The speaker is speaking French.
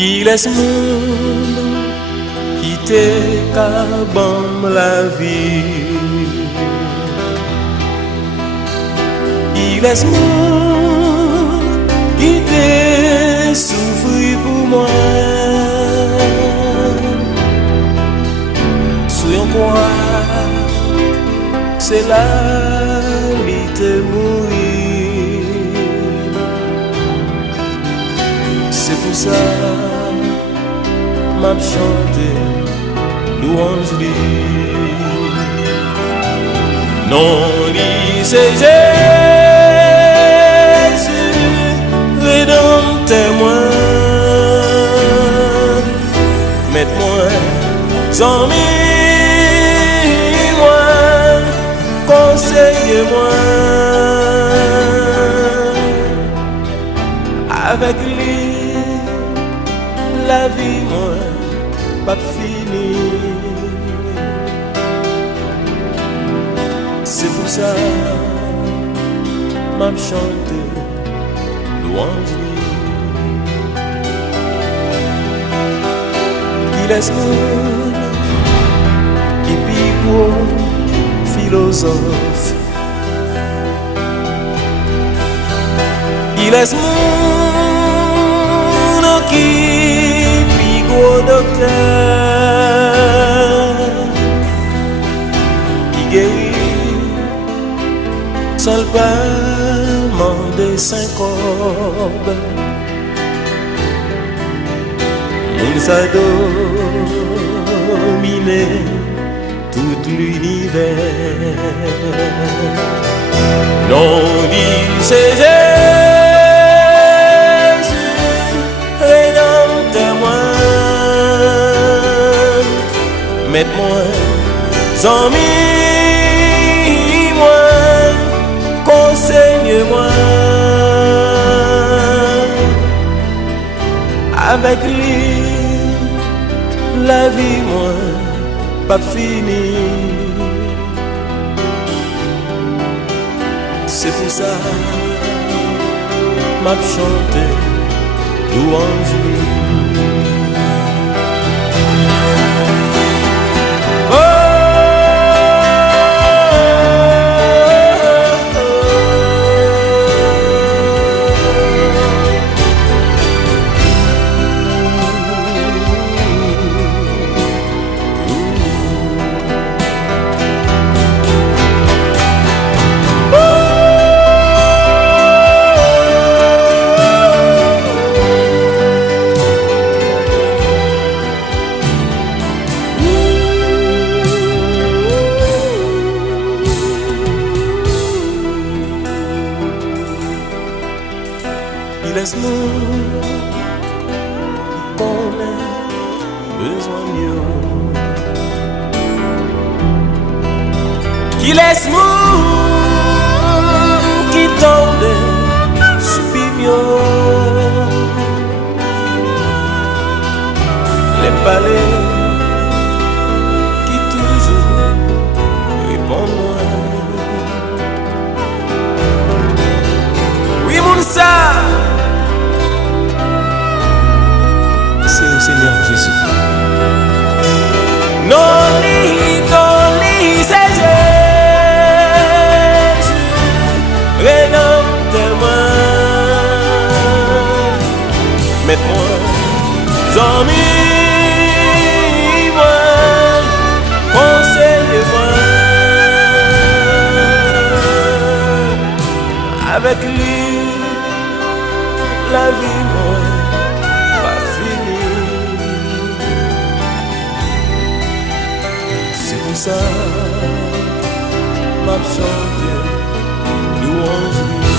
Qui laisse monde quitter cabane la vie. Qui laisse monde quitter souffrir pour moi. Soyons quoi, c'est la vie de mourir. C'est pour ça m'a chanté louange lui. Non, c'est Jésus, rédempteur-moi. Mette-moi en moi, conseille-moi. Avec lui, la vie, moi, pas fini. C'est pour ça m'a chanté louange lui. Qui laisse monde qui pique philosophe. Qui laisse monde qui pique docteur. Qui guérit seul pas des syncopes. Il a dominé tout l'univers. Non, dit c'est Jésus, rédempteur-moi. Mette-moi en moi, conseille-moi. Avec lui, la vie, moi, pas fini. C'est pour ça m'a chanté louange lui. Il laisse-moi qu'on ait besoin mieux. Qui laisse-moi qui tombe subit mieux. Les palais qui toujours répondent moi. Oui mon ça. C'est le Seigneur Jésus. Non, c'est Jésus, rédempteur-moi. Mette-moi en moi, conseille-moi. Avec lui, la vie, moi. Ça m'a chanté louange lui.